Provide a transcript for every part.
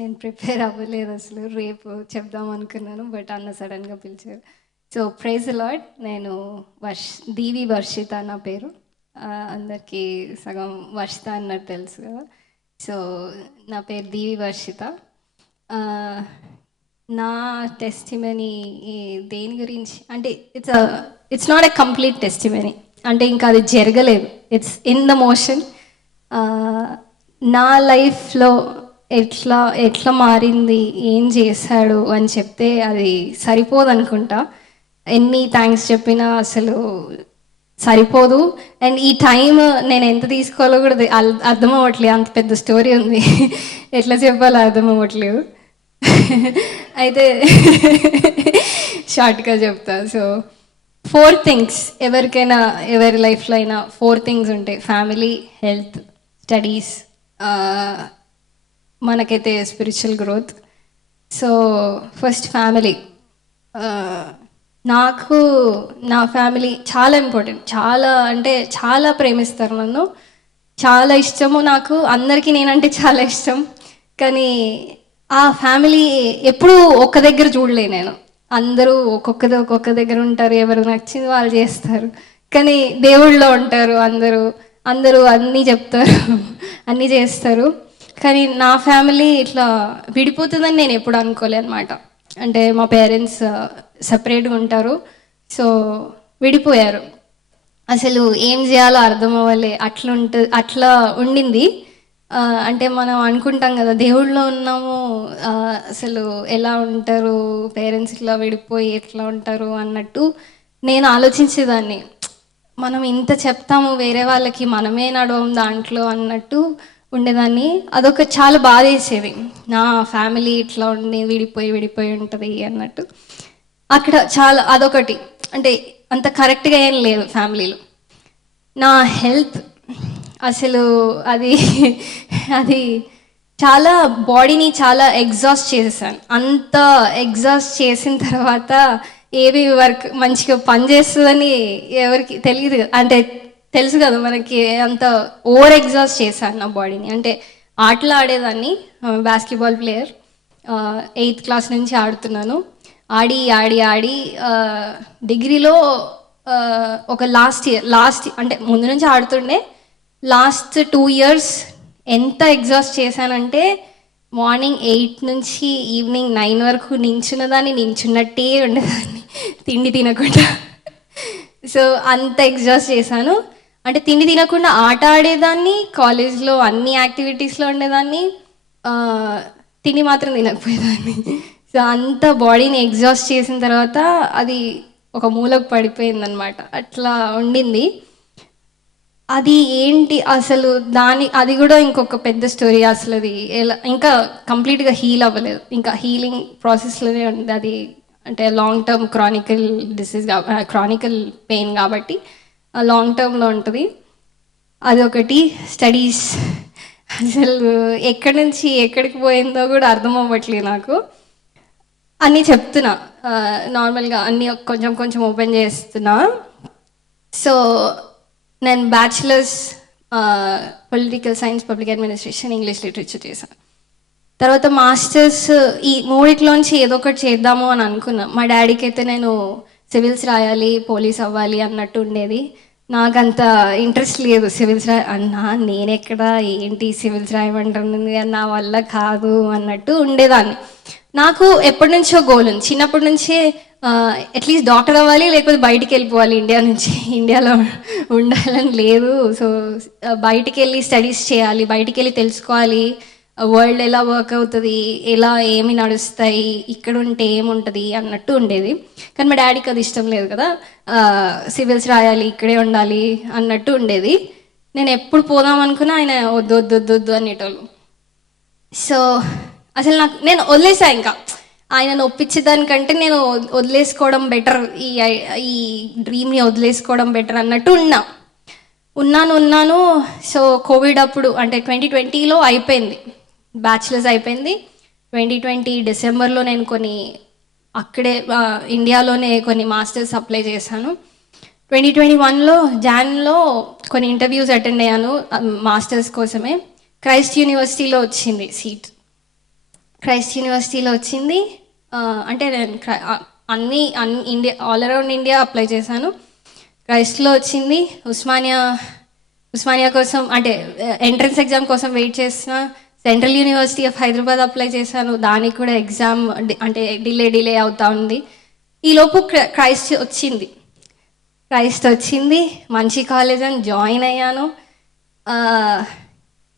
నేను ప్రిపేర్ అవ్వలేదు అసలు. రేపు చెప్దాం అనుకున్నాను. బట్ అన్న సడన్‌గా పిలిచారు. So praise the Lord. నేను దీవి వర్షిత నా పేరు. అందరికీ సగం వర్షిత అన్నట్టు తెలుసు కదా. సో నా పేరు దీవి వర్షిత. నా టెస్టిమనీ దేని గురించి అంటే it's not a complete testimony. అంటే ఇంకా అది జరగలేదు. It's in the motion. నా లైఫ్లో ఎట్లా ఎట్లా మారింది, ఏం చేశాడు అని చెప్తే అది సరిపోదు అనుకుంటా. ఎన్ని థ్యాంక్స్ చెప్పినా అసలు సరిపోదు. అండ్ ఈ టైం నేను ఎంత తీసుకోవాలో కూడా అర్థం అవ్వట్లేదు. అంత పెద్ద స్టోరీ ఉంది. ఎట్లా చెప్పాలో అర్థం అవ్వట్లేదు. అయితే షార్ట్గా చెప్తా. సో 4 థింగ్స్ ఎవరికైనా, ఎవరి లైఫ్లో అయినా 4 థింగ్స్ ఉంటాయి: ఫ్యామిలీ, హెల్త్, స్టడీస్, మనకైతే spiritual growth. So first family. నాకు నా ఫ్యామిలీ చాలా ఇంపార్టెంట్. చాలా అంటే చాలా ప్రేమిస్తారు నన్ను. చాలా ఇష్టము నాకు. అందరికీ నేనంటే చాలా ఇష్టం. కానీ ఆ ఫ్యామిలీ ఎప్పుడూ ఒక్క దగ్గర చూడలే నేను. అందరూ ఒక్కొక్క దగ్గర ఉంటారు. ఎవరు నచ్చింది వాళ్ళు చేస్తారు. కానీ దేవుళ్ళలో ఉంటారు అందరూ. అందరూ అన్నీ చెప్తారు, అన్నీ చేస్తారు. కానీ నా ఫ్యామిలీ ఇట్లా విడిపోతుందని నేను ఎప్పుడు అనుకోలే అనమాట. అంటే మా పేరెంట్స్ సపరేట్గా ఉంటారు. సో విడిపోయారు. అసలు ఏం చేయాలో అర్థం అవ్వలే. అట్లా ఉండింది. అంటే మనం అనుకుంటాం కదా, దేవుళ్ళలో ఉన్నాము, అసలు ఎలా ఉంటారు పేరెంట్స్ ఇట్లా విడిపోయి ఎట్లా ఉంటారు అన్నట్టు నేను ఆలోచించేదాన్ని. మనం ఇంత చెప్తాము వేరే వాళ్ళకి, మనమే నడవం దాంట్లో అన్నట్టు ఉండేదాన్ని. అదొక చాలా బాధ వేసేది. నా ఫ్యామిలీ ఇట్లా ఉండి విడిపోయి ఉంటుంది అన్నట్టు. అక్కడ చాలా అదొకటి. అంటే అంత కరెక్ట్గా ఏం లేదు ఫ్యామిలీలో. నా హెల్త్ అసలు అది అది చాలా బాడీని చాలా ఎగ్జాస్ట్ చేసేసాను. అంత ఎగ్జాస్ట్ చేసిన తర్వాత ఏవి వర్క్ మంచిగా పనిచేస్తుందని ఎవరికి తెలియదు. అంటే తెలుసు కదా మనకి, అంత ఓవర్ ఎగ్జాస్ట్ చేశాను నా బాడీని. అంటే ఆటలు ఆడేదాన్ని, బాస్కెట్బాల్ ప్లేయర్. 8th క్లాస్ నుంచి ఆడుతున్నాను. ఆడి ఆడి ఆడి డిగ్రీలో ఒక లాస్ట్ అంటే ముందు నుంచి ఆడుతుండే, లాస్ట్ 2 years ఎంత ఎగ్జాస్ట్ చేశానంటే మార్నింగ్ 8 నుంచి ఈవినింగ్ 9 వరకు నించున్నట్టే ఉండేదాన్ని, తిండి తినకుండా. సో అంత ఎగ్జాస్ట్ చేశాను. అంటే తిండి తినకుండా ఆట ఆడేదాన్ని, కాలేజ్లో అన్ని యాక్టివిటీస్లో ఉండేదాన్ని, తిండి మాత్రం తినకపోయేదాన్ని. సో అంత బాడీని ఎగ్జాస్ట్ చేసిన తర్వాత అది ఒక మూలకు పడిపోయిందనమాట. అట్లా ఉండింది. అది ఏంటి అసలు, అది కూడా ఇంకొక పెద్ద స్టోరీ. అసలు అది ఎలా ఇంకా కంప్లీట్గా హీల్ అవ్వలేదు. ఇంకా హీలింగ్ ప్రాసెస్లోనే ఉంది అది. అంటే లాంగ్ టర్మ్ క్రానికల్ పెయిన్ కాబట్టి లాంగ్ టర్మ్లో ఉంటుంది. అదొకటి. స్టడీస్ అసలు ఎక్కడి నుంచి ఎక్కడికి పోయిందో కూడా అర్థం అవ్వట్లేదు నాకు. అన్నీ చెప్తున్నా నార్మల్గా, అన్నీ కొంచెం కొంచెం ఓపెన్ చేస్తున్నా. సో నేను bachelors political science, public administration, English literature చేశాను. తర్వాత మాస్టర్స్ ఈ మూడిట్లోంచి ఏదో ఒకటి చేద్దాము అని అనుకున్నా. మా డాడీకి అయితే నేను సివిల్స్ రాయాలి, పోలీస్ అవ్వాలి అన్నట్టు ఉండేది. నాకంత ఇంట్రెస్ట్ లేదు సివిల్స్ అన్నా. నేనెక్కడ ఏంటి సివిల్స్ రాయమంటుంది, నా వల్ల కాదు అన్నట్టు ఉండేదాన్ని. నాకు ఎప్పటి నుంచో గోల్ ఉంది. చిన్నప్పటి నుంచే అట్లీస్ట్ డాక్టర్ అవ్వాలి, లేకపోతే బయటికి వెళ్ళిపోవాలి ఇండియా నుంచి. ఇండియాలో ఉండాలని లేదు. సో బయటికి వెళ్ళి స్టడీస్ చేయాలి, బయటికి వెళ్ళి తెలుసుకోవాలి వరల్డ్ ఎలా వర్క్ అవుతుంది, ఎలా ఏమి నడుస్తాయి, ఇక్కడ ఉంటే ఏముంటుంది అన్నట్టు ఉండేది. కానీ మా డాడీకి అది ఇష్టం లేదు కదా, సివిల్స్ రాయాలి, ఇక్కడే ఉండాలి అన్నట్టు ఉండేది. నేను ఎప్పుడు పోదాం అనుకున్నా ఆయన వద్దు వద్దు వద్దు వద్దు అనేటోళ్ళు. సో అసలు నేను వదిలేసా. ఇంకా ఆయనను ఒప్పించేదానికంటే నేను వదిలేసుకోవడం బెటర్, ఈ డ్రీమ్ని వదిలేసుకోవడం బెటర్ అన్నట్టు ఉన్నాను. సో కోవిడ్ అప్పుడు, అంటే 2020లో అయిపోయింది, బ్యాచిలర్స్ అయిపోయింది. 2020 డిసెంబర్లో నేను అక్కడే ఇండియాలోనే కొన్ని మాస్టర్స్ అప్లై చేశాను. 2021లో జాన్లో కొన్ని ఇంటర్వ్యూస్ అటెండ్ అయ్యాను మాస్టర్స్ కోసమే. క్రైస్ట్ యూనివర్సిటీలో వచ్చింది సీట్. క్రైస్ట్ యూనివర్సిటీలో వచ్చింది. అంటే నేను అన్ని India all around India apply చేశాను. క్రైస్ట్లో వచ్చింది. ఉస్మానియా కోసం అంటే ఎంట్రన్స్ ఎగ్జామ్ కోసం వెయిట్ చేసిన. Central university of Hyderabad apply చేశాను. దానికి కూడా ఎగ్జామ్ అంటే డిలే అవుతా ఉంది. ఈలోపు క్రైస్ట్ వచ్చింది. మంచి కాలేజ్ అని జాయిన్ అయ్యాను.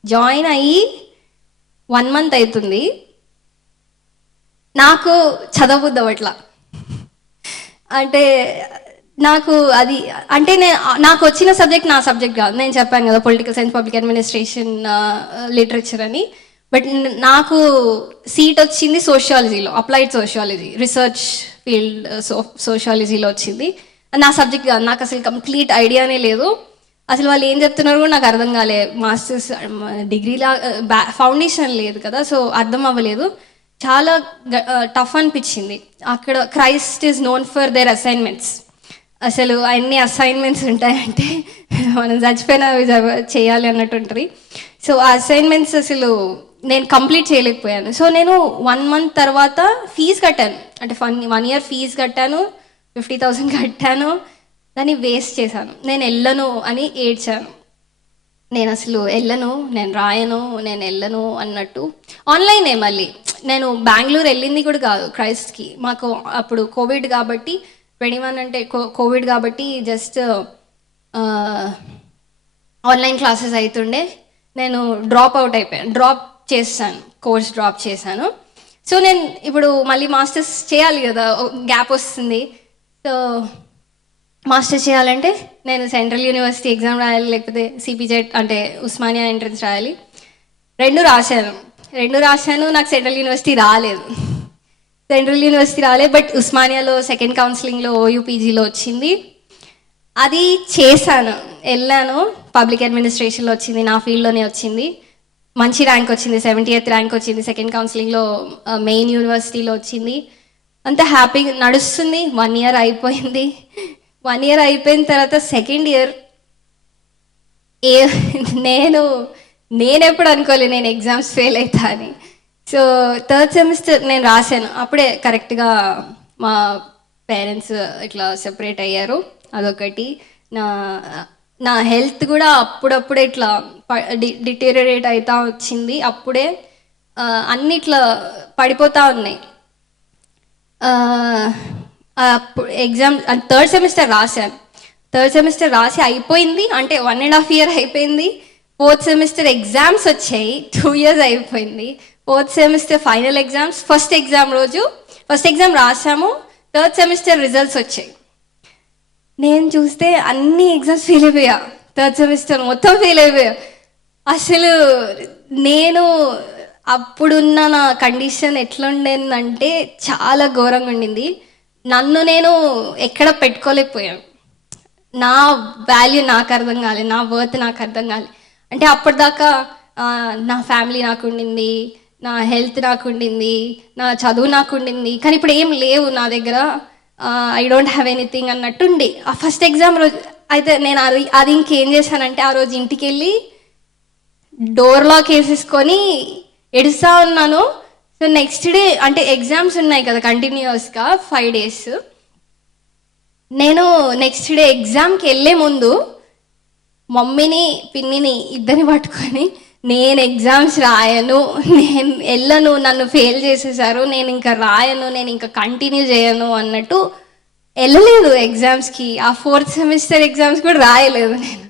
జాయిన్ అయ్యి 1 month అవుతుంది. నాకు చదవబుద్ది అవ్వట్లా. అంటే నాకు అది అంటే నాకు వచ్చిన సబ్జెక్ట్ నా సబ్జెక్ట్ కాదు. నేను చెప్పాను కదా political science, public administration, literature అని. బట్ నాకు సీట్ వచ్చింది సోషియాలజీలో, అప్లైడ్ సోషియాలజీ, రీసెర్చ్ ఫీల్డ్ సోషియాలజీలో వచ్చింది. నా సబ్జెక్ట్ కాదు. నాకు అసలు కంప్లీట్ ఐడియానే లేదు. అసలు వాళ్ళు ఏం చెప్తున్నారు కూడా నాకు అర్థం కాలే. మాస్టర్స్ డిగ్రీలా ఫౌండేషన్ లేదు కదా, సో అర్థం అవ్వలేదు. చాలా టఫ్ అనిపించింది. అక్కడ Christ is known for their assignments. అసలు అన్ని అసైన్మెంట్స్ ఉంటాయంటే మనం చచ్చిపోయినా చేయాలి అన్నట్టు ఉంటుంది. సో ఆ అసైన్మెంట్స్ అసలు నేను కంప్లీట్ చేయలేకపోయాను. సో నేను 1 month తర్వాత ఫీజు కట్టాను. అంటే 1 year ఫీజు కట్టాను, 50,000 కట్టాను. దాన్ని వేస్ట్ చేశాను. నేను వెళ్ళను అని ఏడ్చాను. నేను అసలు వెళ్ళను, నేను రాయను, నేను వెళ్ళను అన్నట్టు. ఆన్లైనే మళ్ళీ. నేను బెంగళూరు వెళ్ళింది కూడా కాదు క్రైస్ట్కి. మాకు అప్పుడు కోవిడ్ కాబట్టి 21 అంటే కోవిడ్ కాబట్టి జస్ట్ ఆన్లైన్ క్లాసెస్ అవుతుండే. నేను డ్రాప్ అవుట్ అయిపోయాను. కోర్స్ డ్రాప్ చేశాను. సో నేను ఇప్పుడు మళ్ళీ మాస్టర్స్ చేయాలి కదా, గ్యాప్ వస్తుంది. సో మాస్టర్స్ చేయాలంటే నేను సెంట్రల్ యూనివర్సిటీ ఎగ్జామ్ రాయాలి, లేకపోతే సిపిజెట్ అంటే ఉస్మానియా ఎంట్రన్స్ రాయాలి. 2 రాశాను. నాకు సెంట్రల్ యూనివర్సిటీ రాలేదు. బట్ ఉస్మానియాలో సెకండ్ కౌన్సిలింగ్లో ఓయూపీజీలో వచ్చింది. అది చేశాను, వెళ్ళాను. పబ్లిక్ అడ్మినిస్ట్రేషన్లో వచ్చింది, నా ఫీల్డ్లోనే వచ్చింది. మంచి ర్యాంక్ వచ్చింది, 70th ర్యాంక్ వచ్చింది. సెకండ్ కౌన్సిలింగ్లో మెయిన్ యూనివర్సిటీలో వచ్చింది. అంత హ్యాపీగా నడుస్తుంది. 1 year అయిపోయింది. 1 year అయిపోయిన తర్వాత సెకండ్ ఇయర్ నేను ఎప్పుడు అనుకోలేదు నేను ఎగ్జామ్స్ ఫెయిల్ అవుతా అని. సో 3rd semester నేను రాశాను. అప్పుడే కరెక్ట్గా మా పేరెంట్స్ ఇట్లా సెపరేట్ అయ్యారు. అదొకటి. నా హెల్త్ కూడా అప్పుడప్పుడే ఇట్లా డిటీరియరేట్ అవుతా వచ్చింది. అప్పుడే అన్ని ఇట్లా పడిపోతూ ఉన్నాయి. ఎగ్జామ్ 3rd semester రాశాను. 3rd semester రాసి అయిపోయింది. అంటే 1.5 year అయిపోయింది. 4th semester ఎగ్జామ్స్ వచ్చాయి. 2 years అయిపోయింది. 4th semester final exams. First exam రాసాము. 3rd semester రిజల్ట్స్ వచ్చాయి. నేను చూస్తే అన్ని ఎగ్జామ్స్ ఫెయిల్ అయిపోయా. 3rd semester మొత్తం ఫెయిల్ అయిపోయా. అసలు నేను అప్పుడున్న నా కండిషన్ ఎట్లుండేదంటే చాలా ఘోరంగా ఉండింది. నన్ను నేను ఎక్కడ పెట్టుకోలేకపోయాను. నా వాల్యూ నాకు అర్థం కాలేదు, నా వర్త్ నాకు అర్థం కాలేదు. అంటే అప్పటిదాకా నా ఫ్యామిలీ నాకు ఉండింది, నా హెల్త్ నాకు ఉండింది, నా చదువు నాకు ఉండింది. కానీ ఇప్పుడు ఏం లేవు నా దగ్గర. ఐ డోంట్ హ్యావ్ ఎనీథింగ్ అన్నట్టుండి. ఆ ఫస్ట్ ఎగ్జామ్ రోజు అయితే నేను అది ఇంకేం చేశానంటే ఆ రోజు ఇంటికి వెళ్ళి డోర్ లాక్ వేసేసుకొని ఎడుస్తూ ఉన్నాను. సో నెక్స్ట్ డే అంటే ఎగ్జామ్స్ ఉన్నాయి కదా కంటిన్యూస్గా 5 days. నేను నెక్స్ట్ డే ఎగ్జామ్కి వెళ్ళే ముందు మమ్మీని పిన్నిని ఇద్దరిని పట్టుకొని నేను ఎగ్జామ్స్ రాయను, నేను వెళ్ళను, నన్ను ఫెయిల్ చేసేసారు, నేను ఇంకా రాయను, నేను ఇంకా కంటిన్యూ చేయను అన్నట్టు వెళ్ళలేదు ఎగ్జామ్స్కి. ఆ 4th semester ఎగ్జామ్స్ కూడా రాయలేదు నేను.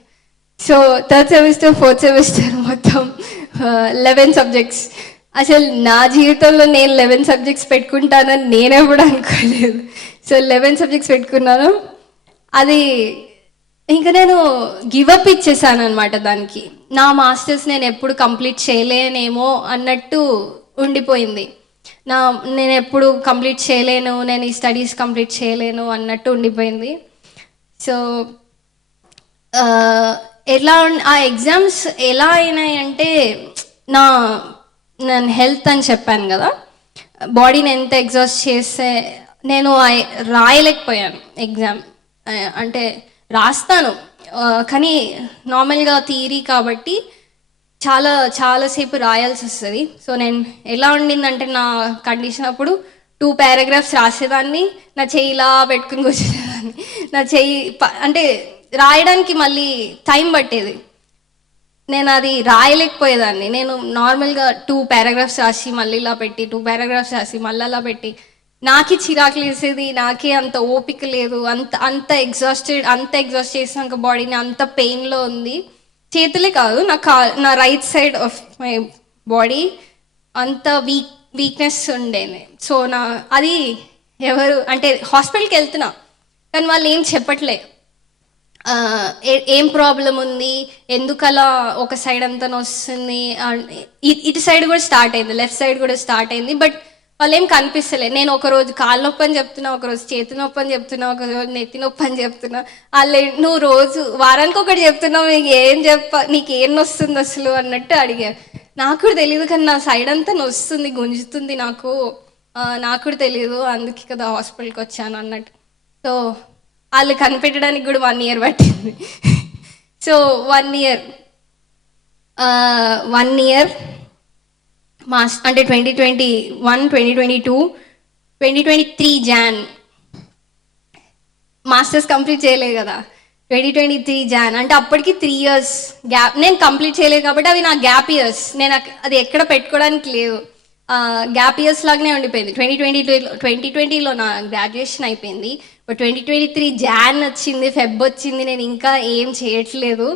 So 3rd semester 4th semester మొత్తం 11 subjects. అసలు నా జీవితంలో నేను 11 subjects పెట్టుకుంటానని నేనే కూడా అనుకోలేదు. సో 11 subjects పెట్టుకున్నాను. అది ఇంకా నేను గివప్ ఇచ్చేసాను అనమాట దానికి. నా మాస్టర్స్ నేను ఎప్పుడు కంప్లీట్ చేయలేనేమో అన్నట్టు ఉండిపోయింది. నేను ఎప్పుడు కంప్లీట్ చేయలేను, నేను ఈ స్టడీస్ కంప్లీట్ చేయలేను అన్నట్టు ఉండిపోయింది. సో ఆ ఎగ్జామ్స్ ఎలా అయినాయంటే నేను హెల్త్ అని చెప్పాను కదా, బాడీని ఎంత ఎగ్జాస్ట్ చేస్తే నేను రాయలేకపోయాను ఎగ్జామ్. అంటే రాస్తాను కానీ నార్మల్గా థియరీ కాబట్టి చాలా చాలాసేపు రాయాల్సి వస్తుంది. సో నేను ఎలా ఉండిందంటే నా కండిషన్ అప్పుడు 2 పారాగ్రాఫ్స్ రాసేదాన్ని, నా చెయ్యి ఇలా పెట్టుకుని కూర్చునేదాన్ని. నా చెయ్యి అంటే రాయడానికి మళ్ళీ టైం పట్టేది, నేను అది రాయలేకపోయేదాన్ని. నేను నార్మల్గా 2 పారాగ్రాఫ్స్ రాసి మళ్ళీ ఇలా పెట్టి 2 పారాగ్రాఫ్స్ రాసి మళ్ళీ అలా పెట్టి నాకే చిరాకులు వేసేది, నాకే అంత ఓపిక లేదు, అంత ఎగ్జాస్ట్ చేసినాక బాడీని అంత పెయిన్లో ఉంది. చేతులే కాదు, నా right side of my body అంత వీక్నెస్ ఉండేది. సో అది ఎవరు అంటే హాస్పిటల్కి వెళ్తున్నా కానీ వాళ్ళు ఏం చెప్పట్లే, ఏం ప్రాబ్లం ఉంది, ఎందుకలా ఒక సైడ్ అంతా వస్తుంది, ఇటు సైడ్ కూడా స్టార్ట్ అయింది, లెఫ్ట్ సైడ్ కూడా స్టార్ట్ అయింది. బట్ వాళ్ళు ఏం కనిపిస్తలే. నేను ఒకరోజు కాళ్ళ నొప్పి అని చెప్తున్నా, ఒకరోజు చేతి నొప్పి అని చెప్తున్నా, ఒకరోజు నెత్తి నొప్పి అని చెప్తున్నా. వాళ్ళు నువ్వు రోజు వారానికి ఒకటి చెప్తున్నావు, నీకు ఏం నొస్తుంది అసలు అన్నట్టు అడిగారు. నాకు కూడా తెలియదు కానీ నా సైడ్ అంతా నొస్తుంది, గుంజుతుంది, నాకు కూడా తెలియదు, అందుకే కదా హాస్పిటల్కి వచ్చాను అన్నట్టు. సో వాళ్ళు కనిపెట్టడానికి కూడా 1 year పట్టింది. సో 1 year అంటే 2021, 2022, 2023 Jan మాస్టర్స్ కంప్లీట్ చేయలేదు కదా. 2023 Jan అంటే అప్పటికి 3 years గ్యాప్. నేను కంప్లీట్ చేయలేదు కాబట్టి అవి నా గ్యాప్ ఇయర్స్, నేను అది ఎక్కడ పెట్టుకోవడానికి లేదు, గ్యాప్ ఇయర్స్ లాగానే ఉండిపోయింది. 2020లో నా గ్రాడ్యుయేషన్ అయిపోయింది. బట్ 2023 Jan వచ్చింది, ఫెబ్ వచ్చింది, నేను ఇంకా ఏం చేయట్లేదు.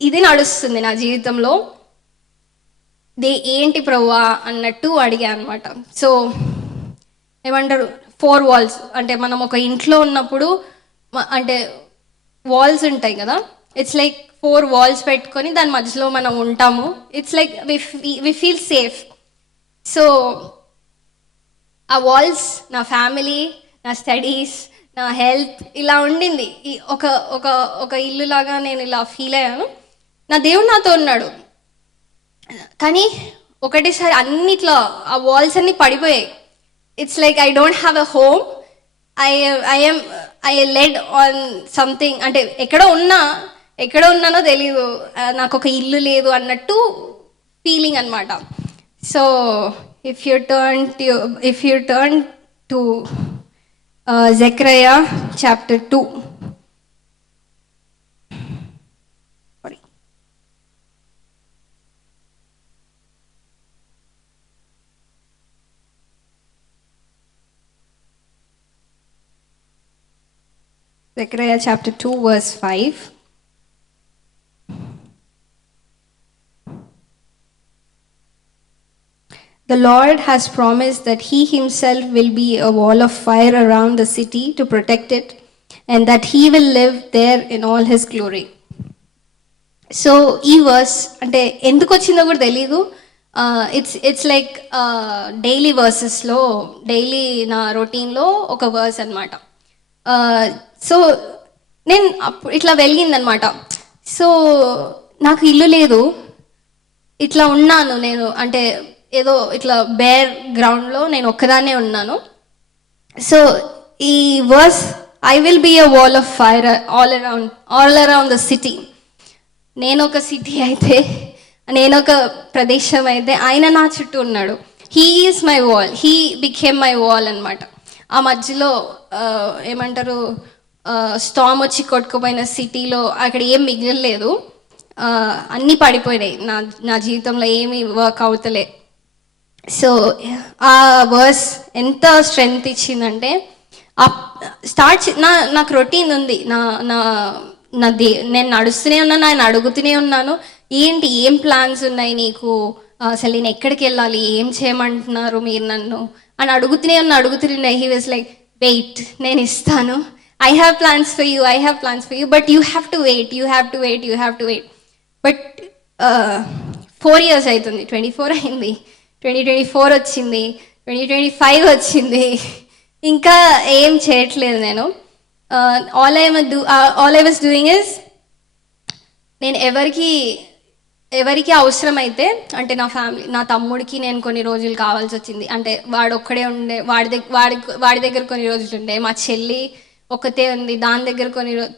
ఇది నడుస్తుంది నా జీవితంలో. ఏంటి ప్రభువా అన్నట్టు అడిగా అనమాట. సో ఏమంటారు, 4 walls అంటే మనం ఒక ఇంట్లో ఉన్నప్పుడు అంటే వాల్స్ ఉంటాయి కదా, ఇట్స్ లైక్ 4 walls పెట్టుకొని దాని మధ్యలో మనం ఉంటాము. It's like we feel safe. So ఆ వాల్స్ నా ఫ్యామిలీ, నా స్టడీస్, నా హెల్త్ ఇలా ఉండింది. ఒక ఇల్లు లాగా నేను ఇలా ఫీల్ అయ్యాను. నా దేవుడు నాతో ఉన్నాడు. కానీ ఒకటేసారి అన్నిట్లో ఆ వాల్స్ అన్నీ పడిపోయాయి. It's like I don't have a home, I led on something. అంటే ఎక్కడ ఉన్నానో తెలీదు, నాకు ఒక ఇల్లు లేదు అన్నట్టు ఫీలింగ్ అనమాట. So if you turn to Zechariah chapter 2. Zechariah chapter 2 verse 5. The Lord has promised that He Himself will be a wall of fire around the city to protect it, and that He will live there in all His glory. So ఈ verse అంటే ఎందుకు వచ్చిందో కూడా తెలీదు. It's like daily వర్సెస్లో, daily నా రొటీన్లో ఒక verse అనమాట. సో నేను ఇట్లా వెలిగిందనమాట. సో నాకు ఇల్లు లేదు, ఇట్లా ఉన్నాను నేను, అంటే ఏదో ఇట్లా బేర్ గ్రౌండ్లో నేను ఒక్కదాన్నే ఉన్నాను. సో ఈ verse, I will be a wall of fire all around the city. నేను ఒక సిటీ అయితే, నేను ఒక ప్రదేశం అయితే, ఆయన నా చుట్టూ ఉన్నాడు. He is my wall, he became my wall అనమాట. ఆ మధ్యలో ఏమంటారు, స్టామ్ వచ్చి కొట్టుకుపోయిన సిటీలో అక్కడ ఏం మిగలలేదు, అన్నీ పడిపోయినాయి. నా జీవితంలో ఏమీ వర్క్ అవుతలే. సో ఆ వర్స్ ఎంత స్ట్రెంగ్త్ ఇచ్చిందంటే, నాకు రొటీన్ ఉంది, నేను నడుస్తూనే ఉన్నాను, ఆయన అడుగుతూనే ఉన్నాను, ఏం ప్లాన్స్ ఉన్నాయి నీకు, అసలు నేను ఎక్కడికి వెళ్ళాలి, ఏం చేయమంటున్నారు మీరు నన్ను అని అడుగుతూనే. హీ వాజ్ లైక్, వెయిట్, నేను ఇస్తాను, I have plans for you, but you have to wait. But 4 years అవుతుంది, 24 అయింది, 2024 వచ్చింది, 2025 వచ్చింది, ఇంకా ఏం చేయట్లేదు నేను. All I was doing is, నేను ఎవరికి అవసరమైతే, అంటే నా ఫ్యామిలీ, నా తమ్ముడికి నేను కొన్ని రోజులు కావాల్సి వచ్చింది, అంటే వాడు ఒక్కడే ఉండే, వాడి దగ్గర కొన్ని రోజులు ఉండే, మా చెల్లి ఒక్కతే ఉంది,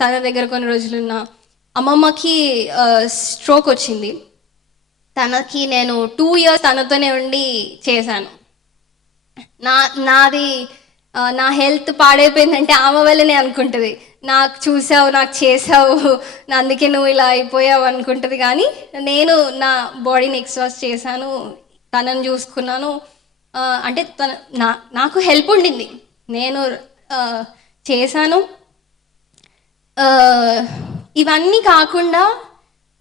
తన దగ్గర కొన్ని రోజులున్నా, అమ్మమ్మకి స్ట్రోక్ వచ్చింది. తనకి నేను 2 years తనతోనే ఉండి చేశాను. నాది నా హెల్త్ పాడైపోయిందంటే ఆమె వల్లనే అనుకుంటుంది. నాకు చూసావు, నాకు చేసావు, అందుకే నువ్వు ఇలా అయిపోయావు అనుకుంటుంది. కానీ నేను నా బాడీని ఎక్సర్సైజ్ చేశాను, తనని చూసుకున్నాను. అంటే నాకు హెల్ప్ ఉండింది, నేను చేశాను. ఇవన్నీ కాకుండా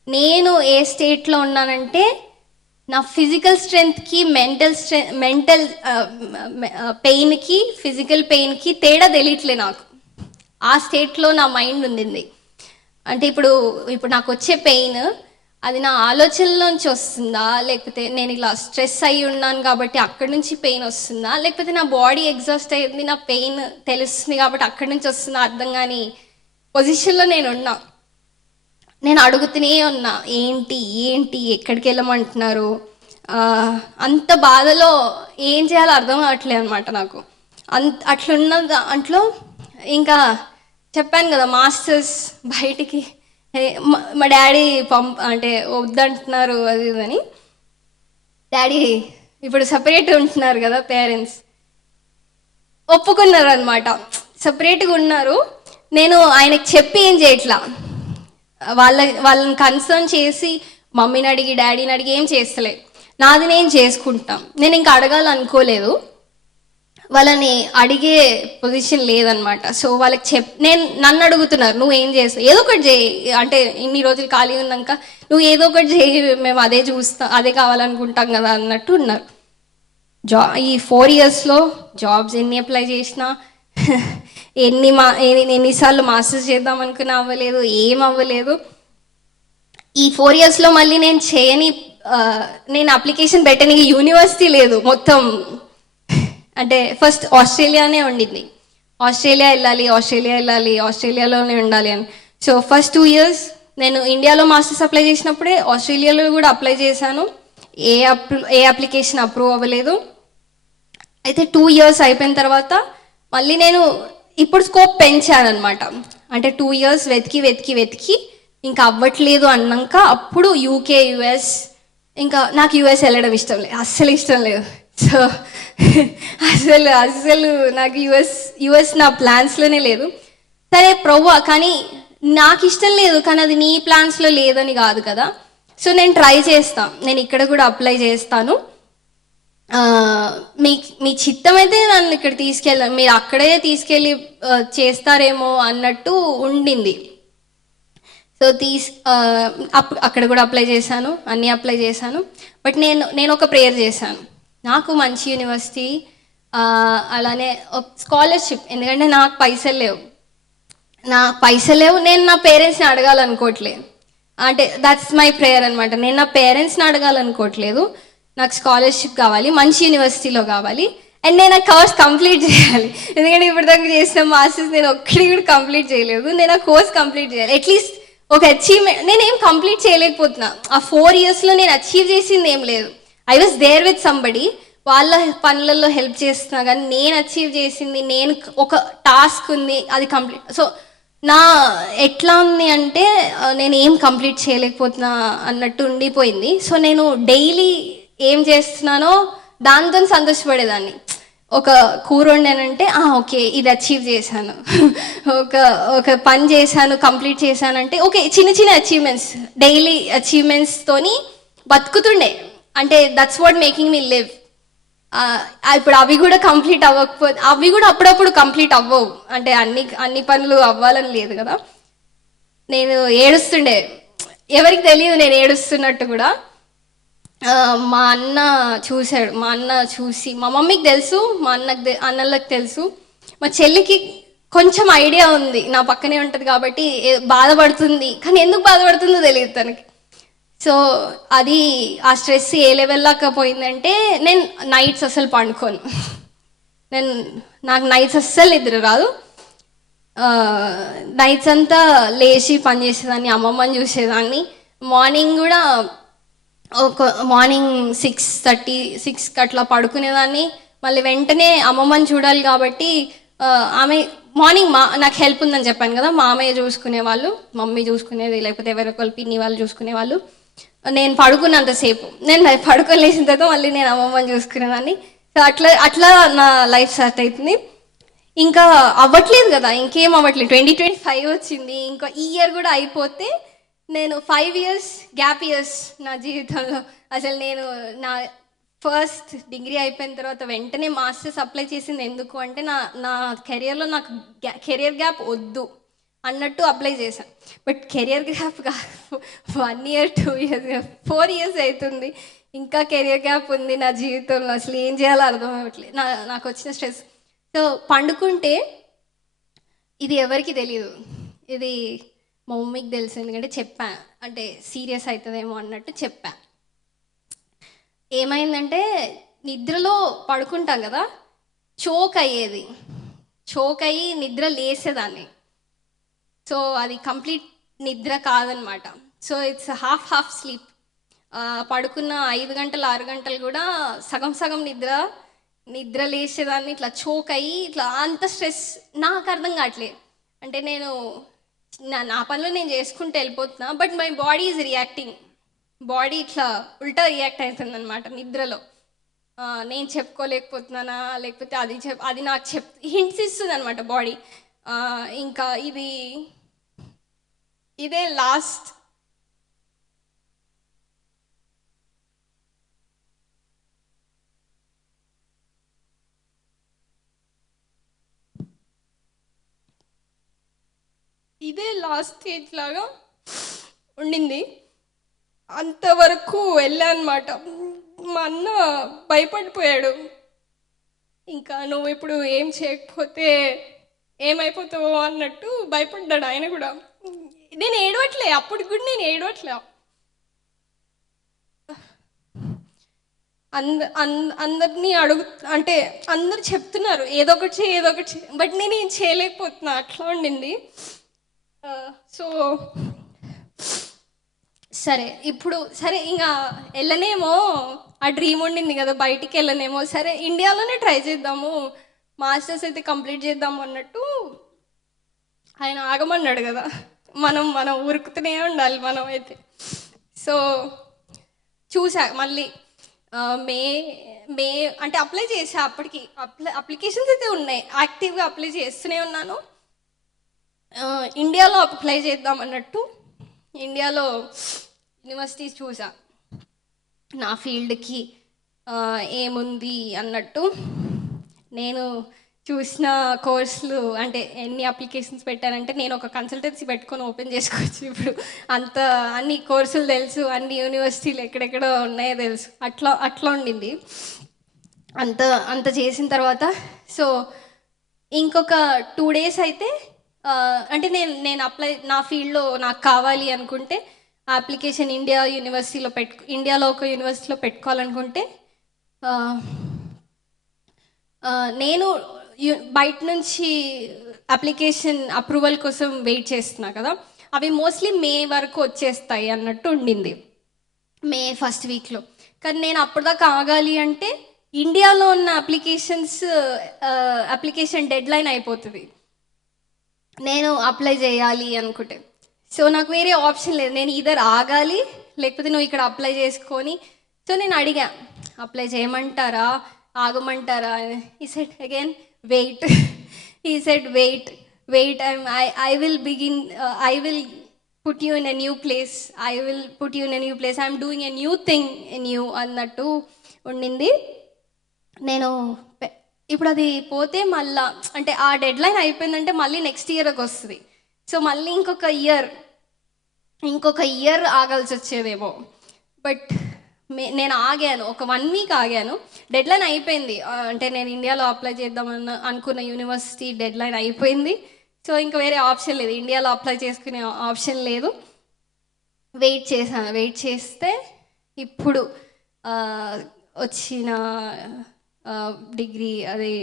నేను ఏ స్టేట్లో ఉన్నానంటే నా ఫిజికల్ స్ట్రెంగ్త్కి మెంటల్ పెయిన్కి ఫిజికల్ పెయిన్కి తేడా తెలియట్లే నాకు. ఆ స్టేట్లో నా మైండ్ ఉండింది. అంటే ఇప్పుడు నాకు వచ్చే పెయిన్ అది నా ఆలోచనలోంచి వస్తుందా, లేకపోతే నేను ఇలా స్ట్రెస్ అయ్యి ఉన్నాను కాబట్టి అక్కడి నుంచి పెయిన్ వస్తుందా, లేకపోతే నా బాడీ ఎగ్జాస్ట్ అయ్యింది, నా పెయిన్ తెలుస్తుంది కాబట్టి అక్కడి నుంచి వస్తుందా అర్థం కాని పొజిషన్లో నేను ఉన్నా. నేను అడుగుతూనే ఉన్నా, ఏంటి ఎక్కడికి వెళ్ళమంటున్నారు. అంత బాధలో ఏం చేయాలో అర్థం కావట్లేదు అనమాట నాకు. అట్లున్న దాంట్లో ఇంకా చెప్పాను కదా, మాస్టర్స్ బయటికి మా డాడీ అంటే వద్దంటున్నారు అది ఇదని. డాడీ ఇప్పుడు సపరేట్ ఉంటున్నారు కదా, పేరెంట్స్ ఒప్పుకున్నారు అనమాట, సపరేట్గా ఉన్నారు. నేను ఆయనకి చెప్పి ఏం చేయట్లా, వాళ్ళని కన్సర్న్ చేసి మమ్మీని అడిగి డాడీని అడిగి ఏం చేస్తలే, నాది నేను చేసుకుంటాం. నేను ఇంకా అడగాలనుకోలేదు, వాళ్ళని అడిగే పొజిషన్ లేదనమాట. సో వాళ్ళకి నన్ను అడుగుతున్నారు, నువ్వు ఏం చేస్తావు, ఏదో ఒకటి చేయి, అంటే ఇన్ని రోజులు ఖాళీ ఉన్నాక నువ్వు ఏదో ఒకటి చేయి, మేము అదే చూస్తాం, అదే కావాలనుకుంటాం కదా అన్నట్టు ఉన్నారు. ఈ 4 yearsలో జాబ్స్ ఎన్ని అప్లై చేసినా ఎన్నిసార్లు మాస్టర్స్ చేద్దాం అనుకున్నా అవ్వలేదు, ఏం అవ్వలేదు. ఈ 4 yearsలో మళ్ళీ నేను అప్లికేషన్ పెట్టడానికి యూనివర్సిటీ లేదు మొత్తం. అంటే ఫస్ట్ ఆస్ట్రేలియానే ఉండింది, ఆస్ట్రేలియా వెళ్ళాలి, ఆస్ట్రేలియాలోనే ఉండాలి అని. సో ఫస్ట్ 2 years నేను ఇండియాలో మాస్టర్స్ అప్లై చేసినప్పుడే ఆస్ట్రేలియాలో కూడా అప్లై చేశాను. ఏ అప్లికేషన్ అప్రూవ్ అవ్వలేదు. అయితే 2 years అయిపోయిన తర్వాత మళ్ళీ నేను ఇప్పుడు స్కోప్ పెంచాను అనమాట. అంటే 2 years వెతికి ఇంకా అవ్వట్లేదు అన్నాక అప్పుడు యూకే, యుఎస్. ఇంకా నాకు యుఎస్ వెళ్ళడం ఇష్టం లేదు, అస్సలు ఇష్టం లేదు. సో అస్సలు నాకు యుఎస్ నా ప్లాన్స్లోనే లేదు. సరే ప్రవ్వా, కానీ నాకు ఇష్టం లేదు, కానీ అది నీ ప్లాన్స్లో లేదని కాదు కదా. సో నేను ట్రై చేస్తాను, నేను ఇక్కడ కూడా అప్లై చేస్తాను, మీ చిత్తం అయితే నన్ను ఇక్కడ తీసుకెళ్ళాను, మీరు అక్కడే తీసుకెళ్ళి చేస్తారేమో అన్నట్టు ఉండింది. సో అక్కడ కూడా అప్లై చేశాను, అన్నీ అప్లై చేశాను. బట్ నేను ఒక ప్రేయర్ చేశాను, నాకు మంచి యూనివర్సిటీ, అలానే స్కాలర్షిప్. ఎందుకంటే నాకు పైసలు లేవు, నేను నా పేరెంట్స్ని అడగాలనుకోవట్లేదు. అంటే దట్స్ మై ప్రేయర్ అనమాట. నేను నా పేరెంట్స్ని అడగాలనుకోవట్లేదు, నాకు స్కాలర్షిప్ కావాలి, మంచి యూనివర్సిటీలో కావాలి, అండ్ నేను ఆ కోర్స్ కంప్లీట్ చేయాలి. ఎందుకంటే ఇప్పటిదాకా చేసిన మాస్టర్స్ నేను ఒక్కడి కూడా కంప్లీట్ చేయలేదు. నేను ఆ కోర్స్ కంప్లీట్ చేయాలి, అట్లీస్ట్ ఒక అచీవ్మెంట్. నేనేం కంప్లీట్ చేయలేకపోతున్నా. ఆ 4 yearsలో నేను అచీవ్ చేసింది ఏం లేదు. I was there with somebody, వాళ్ళ పనులలో హెల్ప్ చేస్తున్నా, కానీ నేను అచీవ్ చేసింది, నేను ఒక టాస్క్ ఉంది అది కంప్లీట్. సో ఎట్లా ఉంది అంటే నేను ఏం కంప్లీట్ చేయలేకపోతున్నా అన్నట్టు ఉండిపోయింది. సో నేను డైలీ ఏం చేస్తున్నానో దాంతో సంతోషపడేదాన్ని. ఒక కూర వండానంటే ఓకే ఇది అచీవ్ చేశాను, ఒక పని చేశాను కంప్లీట్ చేశానంటే ఓకే, చిన్న అచీవ్మెంట్స్, డైలీ అచీవ్మెంట్స్తోని బతుకుతుండే. అంటే that's what making me live. ఇప్పుడు అవి కూడా కంప్లీట్ అవ్వకపోతే, అవి కూడా అప్పుడప్పుడు కంప్లీట్ అవ్వవు, అంటే అన్ని పనులు అవ్వాలని లేదు కదా. నేను ఏడుస్తుండే, ఎవరికి తెలియదు నేను ఏడుస్తున్నట్టు కూడా. మా అన్న చూశాడు, మా అన్న చూసి, మా మమ్మీకి తెలుసు, మా అన్నలకు తెలుసు, మా చెల్లికి కొంచెం ఐడియా ఉంది, నా పక్కనే ఉంటుంది కాబట్టి బాధపడుతుంది, కానీ ఎందుకు బాధపడుతుందో తెలియదు తనకి. సో అది ఆ స్ట్రెస్ ఏ లెవెల్ దాకా పోయిందంటే నేను నైట్స్ అస్సలు పండుకోను, నాకు నైట్స్ అస్సలు నిద్ర రాదు. నైట్స్ అంతా లేచి పని చేసేదాన్ని, అమ్మమ్మని చూసేదాన్ని. మార్నింగ్ కూడా మార్నింగ్ 6:30, 6కి అట్లా పడుకునేదాన్ని. మళ్ళీ వెంటనే అమ్మమ్మని చూడాలి కాబట్టి ఆమె మార్నింగ్ నాకు హెల్ప్ ఉందని చెప్పాను కదా, మామయ్య చూసుకునేవాళ్ళు, మమ్మీ చూసుకునేది, లేకపోతే ఎవరొకరు పిన్ని వాళ్ళు చూసుకునేవాళ్ళు. నేను పడుకున్నంతసేపు, నేను పడుకోలేసిన తర్వాత మళ్ళీ నేను అమ్మమ్మని చూసుకునేదాన్ని. సో అట్లా అట్లా నా లైఫ్ స్టార్ట్ అవుతుంది. ఇంకా అవ్వట్లేదు కదా, ఇంకేం అవ్వట్లేదు. 2025 వచ్చింది, ఇంకా ఈ ఇయర్ కూడా అయిపోతే నేను 5 ఇయర్స్ గ్యాప్ ఇయర్స్ నా జీవితంలో. అసలు నేను నా ఫస్ట్ డిగ్రీ అయిపోయిన తర్వాత వెంటనే మాస్టర్స్ అప్లై చేసింది ఎందుకు అంటే, నా నా కెరియర్లో నాకు కెరియర్ గ్యాప్ వద్దు అన్నట్టు అప్లై చేశాను. But career gap 1 year 2 years 4 years అవుతుంది, ఇంకా కెరియర్ గ్యాప్ ఉంది నా జీవితంలో. అసలు ఏం చేయాలో అర్థం అవ్వట్లేదు. నాకు వచ్చిన స్ట్రెస్. సో పండుకుంటే, ఇది ఎవరికి తెలియదు, ఇది మా మమ్మీకి తెలుసు, ఎందుకంటే చెప్పా, అంటే సీరియస్ అవుతుందేమో అన్నట్టు చెప్పా. ఏమైందంటే, నిద్రలో పడుకుంటాం కదా, చోక్ అయ్యేది, చోక్ అయ్యి నిద్ర లేసేదాన్ని. సో అది కంప్లీట్ నిద్ర కాదనమాట. So it's half half sleep. పడుకున్న 5 గంటలు 6 గంటలు కూడా సగం సగం నిద్ర, నిద్ర లేచేదాన్ని ఇట్లా చోక్ అయ్యి ఇట్లా. అంత స్ట్రెస్ నాకు అర్థం కావట్లేదు. అంటే నేను నా పనులు నేను చేసుకుంటూ వెళ్ళిపోతున్నా, but my body is reacting. Body ఇట్లా ఉల్టా రియాక్ట్ అవుతుంది అనమాట నిద్రలో. నేను చెప్పుకోలేకపోతున్నానా, లేకపోతే అది నాకు హింట్స్ ఇస్తుంది అనమాట బాడీ. ఇంకా ఇదే లాస్ట్. ఇదే లాస్ట్ స్టేజ్ లాగా ఉండింది. అంతవరకు వెళ్ళానమాట. మా అన్న భయపడిపోయాడు, ఇంకా నువ్వు ఇప్పుడు ఏం చేయకపోతే ఏమైపోతావో అన్నట్టు భయపడ్డాడు ఆయన కూడా. నేను ఏడవట్లే, అప్పటికి కూడా నేను ఏడవట్లే. అందరినీ అంటే అందరు చెప్తున్నారు ఏదో ఒకటి చేయి, ఏదో ఒకటి చేయి, బట్ నేను ఏం చేయలేకపోతున్నా. అట్లా ఉండింది. సో సరే, ఇప్పుడు సరే ఇంకా వెళ్ళనేమో, ఆ డ్రీమ్ ఉండింది కదా బయటికి వెళ్ళనేమో, సరే ఇండియాలోనే ట్రై చేద్దాము, మాస్టర్స్ అయితే కంప్లీట్ చేద్దాము అన్నట్టు ఆయన ఆగమన్నాడు కదా. మనం ఉరుకుతూనే ఉండాలి మనం అయితే. సో చూసా మళ్ళీ మే మే అంటే అప్లై చేసా. అప్పటికి అప్లికేషన్స్ అయితే ఉన్నాయి, యాక్టివ్గా అప్లై చేస్తూనే ఉన్నాను. ఇండియాలో అప్లై చేద్దాం అన్నట్టు ఇండియాలో యూనివర్సిటీస్ చూసా, నా ఫీల్డ్కి ఏముంది అన్నట్టు. నేను చూసిన కోర్సులు అంటే ఎన్ని అప్లికేషన్స్ పెట్టానంటే, నేను ఒక కన్సల్టెన్సీ పెట్టుకొని ఓపెన్ చేసుకోవచ్చు ఇప్పుడు. అన్ని కోర్సులు తెలుసు, అన్ని యూనివర్సిటీలు ఎక్కడెక్కడో ఉన్నాయో తెలుసు. అట్లా ఉండింది. అంత అంత చేసిన తర్వాత సో ఇంకొక 2 days అయితే అంటే నేను అప్లై, నా ఫీల్డ్లో నాకు కావాలి అనుకుంటే అప్లికేషన్ ఇండియాలో ఒక యూనివర్సిటీలో పెట్టుకోవాలనుకుంటే, నేను బయట నుంచి అప్లికేషన్ అప్రూవల్ కోసం వెయిట్ చేస్తున్నా కదా, అవి మోస్ట్లీ మే వరకు వచ్చేస్తాయి అన్నట్టు ఉండింది, మే ఫస్ట్ వీక్లో. కానీ నేను అప్పటిదాకా ఆగాలి అంటే ఇండియాలో ఉన్న అప్లికేషన్ డెడ్ లైన్ అయిపోతుంది నేను అప్లై చేయాలి అనుకుంటే. సో నాకు వేరే ఆప్షన్ లేదు, నేను ఇద్దరు ఆగాలి లేకపోతే నువ్వు ఇక్కడ అప్లై చేసుకొని. సో నేను అడిగా, అప్లై చేయమంటారా ఆగమంటారా? ఈ సెట్ అగైన్ వెయిట్. ఈ set wait I will begin, I will put you in a new place, I'm doing a new thing in you అన్నట్టు ఉండింది. నేను ఇప్పుడు అది పోతే మళ్ళా అంటే ఆ డెడ్ లైన్ అయిపోయిందంటే మళ్ళీ నెక్స్ట్ ఇయర్కి వస్తుంది. సో మళ్ళీ ఇంకొక ఇయర్ ఆగాల్సి వచ్చేదేమో. బట్ నేను ఆగాను, ఒక 1 week ఆగాను. డెడ్ లైన్ అయిపోయింది, అంటే నేను ఇండియాలో అప్లై చేద్దామని అనుకున్న యూనివర్సిటీ డెడ్ లైన్ అయిపోయింది. సో ఇంకా వేరే ఆప్షన్ లేదు, ఇండియాలో అప్లై చేసుకునే ఆప్షన్ లేదు. వెయిట్ చేస్తే ఇప్పుడు వచ్చిన డిగ్రీ, అది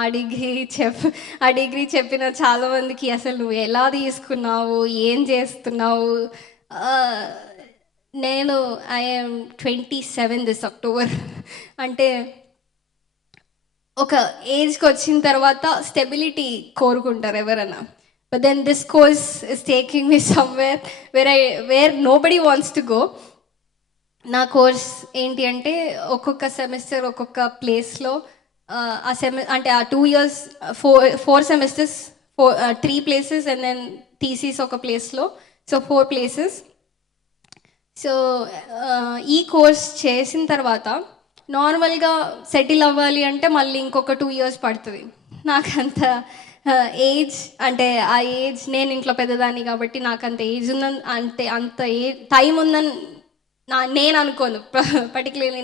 ఆ డిగ్రీ చెప్పిన చాలామందికి అసలు నువ్వు ఎలా తీసుకున్నావు, ఏం చేస్తున్నావు. నేను ఐఎమ్ 27 దిస్ అక్టోబర్. అంటే ఒక ఏజ్కి వచ్చిన తర్వాత స్టెబిలిటీ కోరుకుంటారు ఎవరైనా. But then this course is taking me somewhere where nobody wants to go. నా కోర్స్ ఏంటి అంటే ఒక్కొక్క సెమిస్టర్ ఒక్కొక్క ప్లేస్లో, ఆ అంటే ఆ 2 years, four semesters, 3 places and then thesis ఒక ప్లేస్లో, సో 4 places. సో ఈ కోర్స్ చేసిన తర్వాత నార్మల్గా సెటిల్ అవ్వాలి అంటే మళ్ళీ ఇంకొక 2 years పడుతుంది. నాకు అంత ఏజ్, అంటే ఆ ఏజ్, నేను ఇంట్లో పెద్దదాన్ని కాబట్టి నాకు అంత ఏజ్ ఉందని, అంటే అంత టైం ఉందని నేను అనుకోను. పర్టికులర్లీ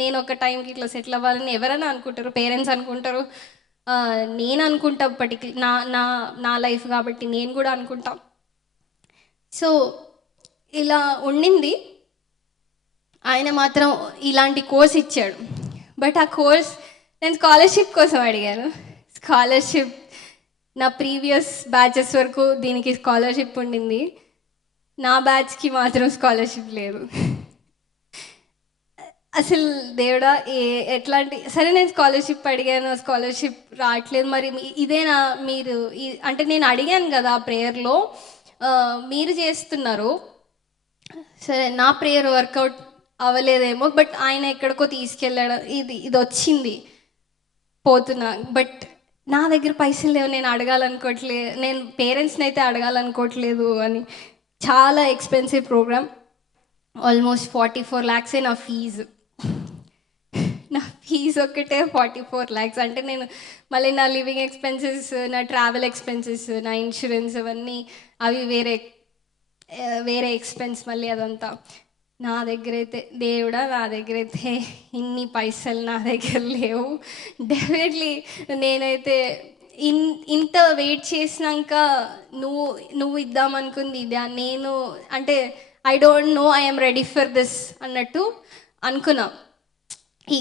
నేను ఒక టైంకి ఇట్లా సెటిల్ అవ్వాలని ఎవరైనా అనుకుంటారు, పేరెంట్స్ అనుకుంటారు, నేను అనుకుంటా. నా నా నా లైఫ్ కాబట్టి నేను కూడా అనుకుంటా. సో ఇలా ఉండింది. ఆయన మాత్రం ఇలాంటి కోర్స్ ఇచ్చాడు. బట్ ఆ కోర్స్ నేను స్కాలర్షిప్ కోసం అడిగాను. స్కాలర్షిప్ నా ప్రీవియస్ బ్యాచెస్ వరకు దీనికి స్కాలర్షిప్ ఉండింది, నా బ్యాచ్కి మాత్రం స్కాలర్షిప్ లేదు. అసలు దేవుడా, ఎట్లాంటి, సరే నేను స్కాలర్షిప్ అడిగాను, స్కాలర్షిప్ రావట్లేదు, మరి ఇదేనా మీరు అంటే నేను అడిగాను కదా ఆ ప్రేయర్లో, మీరు చేస్తున్నారు, సరే నా ప్రేయర్ వర్కౌట్ అవ్వలేదేమో, బట్ ఆయన ఎక్కడికో తీసుకెళ్ళాడు, ఇది వచ్చింది, పోతున్నా. బట్ నా దగ్గర పైసలు లేవు, నేను అడగాలనుకోవట్లేదు, నేను పేరెంట్స్ని అయితే అడగాలనుకోవట్లేదు అని. చాలా ఎక్స్పెన్సివ్ ప్రోగ్రామ్, ఆల్మోస్ట్ 44 lakhs నా ఫీజు. నా ఫీజు ఒక్కటే 44 lakhs. అంటే నేను మళ్ళీ నా లివింగ్ ఎక్స్పెన్సెస్, నా ట్రావెల్ ఎక్స్పెన్సెస్, నా ఇన్సూరెన్స్, అవన్నీ అవి వేరే ఎక్స్పెన్స్ మళ్ళీ అదంతా. నా దగ్గర అయితే దేవుడా, నా దగ్గర అయితే ఇన్ని పైసలు నా దగ్గర లేవు. డెఫినెట్లీ నేనైతే ఇంత వెయిట్ చేసినాక నువ్వు ఇద్దామనుకుంది ఇదా, నేను అంటే I don't know I'm ready for this అన్నట్టు అనుకున్నా. ఈ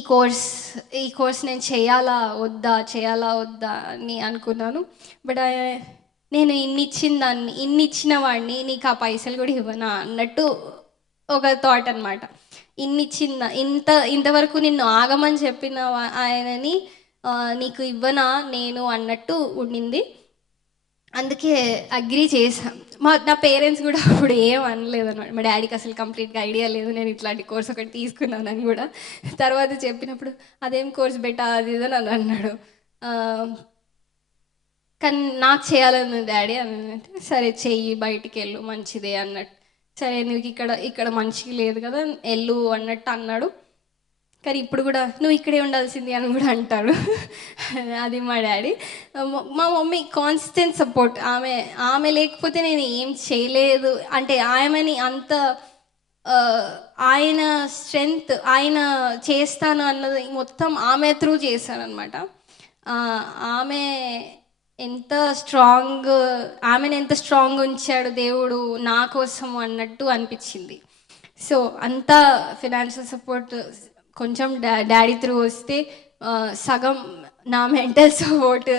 కోర్స్ నేను చేయాలా వద్దా అని అనుకున్నాను. బట్ నేను ఇన్ని ఇచ్చిన వాడిని నీకు ఆ పైసలు కూడా ఇవ్వనా అన్నట్టు ఒక థాట్ అనమాట. ఇంతవరకు నిన్ను ఆగమని చెప్పిన ఆయనని నీకు ఇవ్వనా నేను అన్నట్టు ఉండింది. అందుకే అగ్రీ చేశాను. నా పేరెంట్స్ కూడా అప్పుడు ఏం అనలేదు అనమాట. మా డాడీకి అసలు కంప్లీట్గా ఐడియా లేదు నేను ఇట్లాంటి కోర్స్ ఒకటి తీసుకున్నానని కూడా. తర్వాత చెప్పినప్పుడు అదేం కోర్స్ బెటా అది ఇది అని అన్నాడు. కానీ నాకు చేయాలని డాడీ అని అంటే, సరే చెయ్యి, బయటికి వెళ్ళు, మంచిదే అన్నట్టు. సరే నువ్వు ఇక్కడ మంచిగా లేదు కదా, వెళ్ళు అన్నట్టు అన్నాడు. కానీ ఇప్పుడు కూడా నువ్వు ఇక్కడే ఉండాల్సింది అని కూడా అంటాడు. అది మా డాడీ. మా మమ్మీ కాన్స్టెంట్ సపోర్ట్. ఆమె లేకపోతే నేను ఏం చేయలేదు. అంటే ఆమెని అంత ఆయన స్ట్రెంగ్త్, ఆయన చేస్తాను అన్నది మొత్తం ఆమె త్రూ చేశానమాట. ఆమె ఆమెను ఎంత స్ట్రాంగ్ ఉంచాడు దేవుడు నా కోసం అన్నట్టు అనిపించింది. సో అంతా ఫినాన్షియల్ సపోర్ట్ కొంచెం డాడీ త్రూ వస్తే, సగం నా మెంటల్ సపోర్ట్,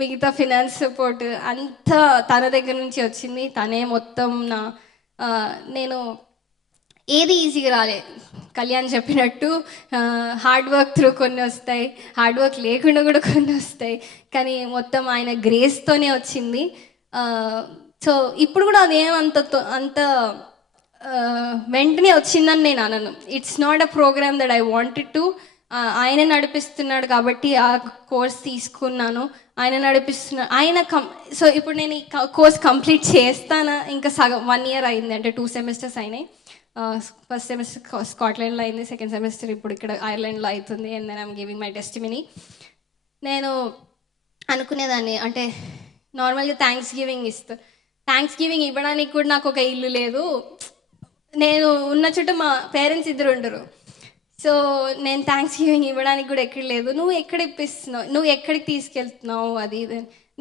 మిగతా ఫినాన్స్ సపోర్ట్ అంతా తన దగ్గర నుంచి వచ్చింది. తనే మొత్తం నేను ఏది ఈజీగా రాలేదు. కళ్యాణ్ చెప్పినట్టు హార్డ్ వర్క్ త్రూ కొన్ని వస్తాయి, హార్డ్ వర్క్ లేకుండా కూడా కొన్ని వస్తాయి, కానీ మొత్తం ఆయన గ్రేస్తోనే వచ్చింది. సో ఇప్పుడు కూడా అదేం అంత వెంటనే వచ్చిందని నేను అనను. It's not a program that I wanted to. ఆయన నడిపిస్తున్నాడు కాబట్టి ఆ కోర్స్ తీసుకున్నాను. ఆయన నడిపిస్తున్నాడు. సో ఇప్పుడు నేను ఈ కోర్స్ కంప్లీట్ చేస్తానా, ఇంకా సగం 1 year అయింది, అంటే 2 semesters అయినాయి. ఫస్ట్ సెమిస్టర్ స్కాట్లాండ్లో అయింది, సెకండ్ సెమిస్టర్ ఇప్పుడు ఇక్కడ ఐర్లాండ్లో అవుతుంది. And then I'm giving my testimony. నేను అనుకునేదాన్ని, అంటే నార్మల్గా థ్యాంక్స్ గివింగ్ ఇవ్వడానికి కూడా నాకు ఒక ఇల్లు లేదు. నేను ఉన్న చుట్టూ మా పేరెంట్స్ ఇద్దరు ఉండరు. సో నేను థ్యాంక్స్ గివింగ్ ఇవ్వడానికి కూడా ఎక్కడ లేదు. నువ్వు ఎక్కడ ఇప్పిస్తున్నావు, నువ్వు ఎక్కడికి తీసుకెళ్తున్నావు, అది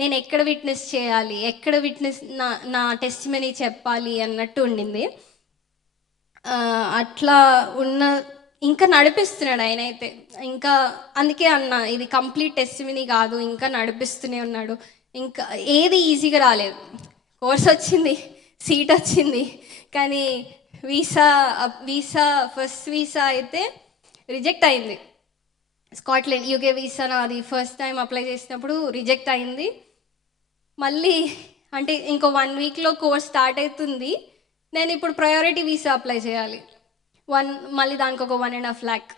నేను ఎక్కడ విట్నెస్ చేయాలి, ఎక్కడ విట్నెస్ నా టెస్టిమనీ చెప్పాలి అన్నట్టు ఉండింది. అట్లా ఇంకా నడిపిస్తున్నాడు ఆయన అయితే. ఇంకా అందుకే అన్న, ఇది కంప్లీట్ టెస్టిమనీ కాదు, ఇంకా నడిపిస్తూనే ఉన్నాడు. ఇంకా ఏది ఈజీగా రాలేదు. కోర్స్ వచ్చింది, సీట్ వచ్చింది, కానీ వీసా ఫస్ట్ వీసా అయితే రిజెక్ట్ అయింది. స్కాట్లాండ్ యూకే వీసా నాది ఫస్ట్ టైం అప్లై చేసినప్పుడు రిజెక్ట్ అయింది. మళ్ళీ అంటే ఇంకో 1 వీక్లో కోర్స్ స్టార్ట్ అవుతుంది. నేను ఇప్పుడు ప్రయారిటీ వీసా అప్లై చేయాలి. మళ్ళీ దానికి ఒక 1.5 lakh.